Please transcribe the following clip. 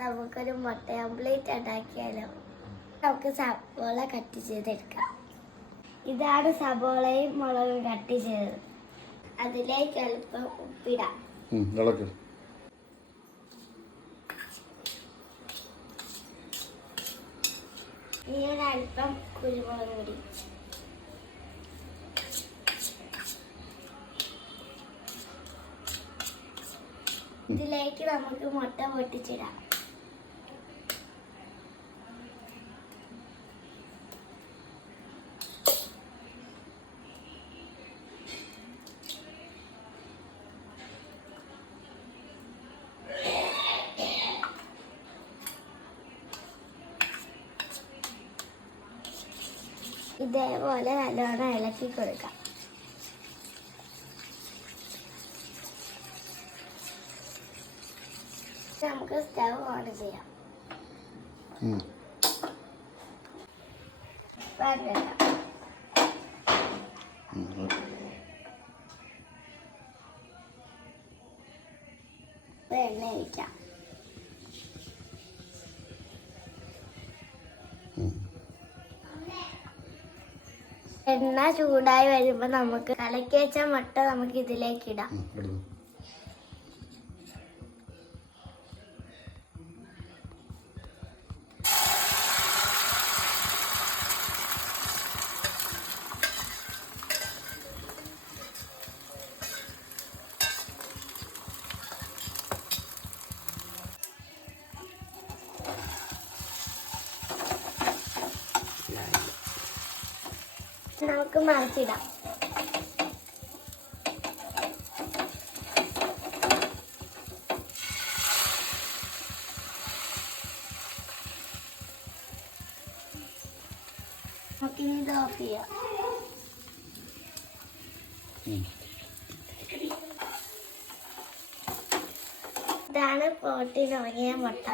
നമുക്കൊരു മുട്ട ഓംപ്ലേറ്റ് ഉണ്ടാക്കിയാലോ. നമുക്ക് സബോള കട്ട് ചെയ്തെടുക്കാം. ഇതാണ് സബോളയും മുളകും കട്ട് ചെയ്തത്. അതിലേക്ക് അല്പം ഉപ്പിടാം. ഇങ്ങനെ അല്പം കുരുമുളക് പൊടി. ഇതിലേക്ക് നമുക്ക് മുട്ട പൊട്ടിച്ചിടാം. ഇതേപോലെ നല്ലോണം ഇളക്കി കൊടുക്കാം. നമുക്ക് സ്റ്റവ് ഓൺ ചെയ്യാം. എണ്ണ ഒഴിക്കാം. എണ്ണ ചൂടായി വരുമ്പോ നമുക്ക് കലക്കി വെച്ച മുട്ട നമുക്ക് ഇതിലേക്ക് ഇടാം. നമുക്ക് മറിച്ചിടാം. നമുക്കിനി ഇത് ഓഫ് ചെയ്യാം. ഇതാണ് പോട്ടിൽ ഉണങ്ങിയ മുട്ട.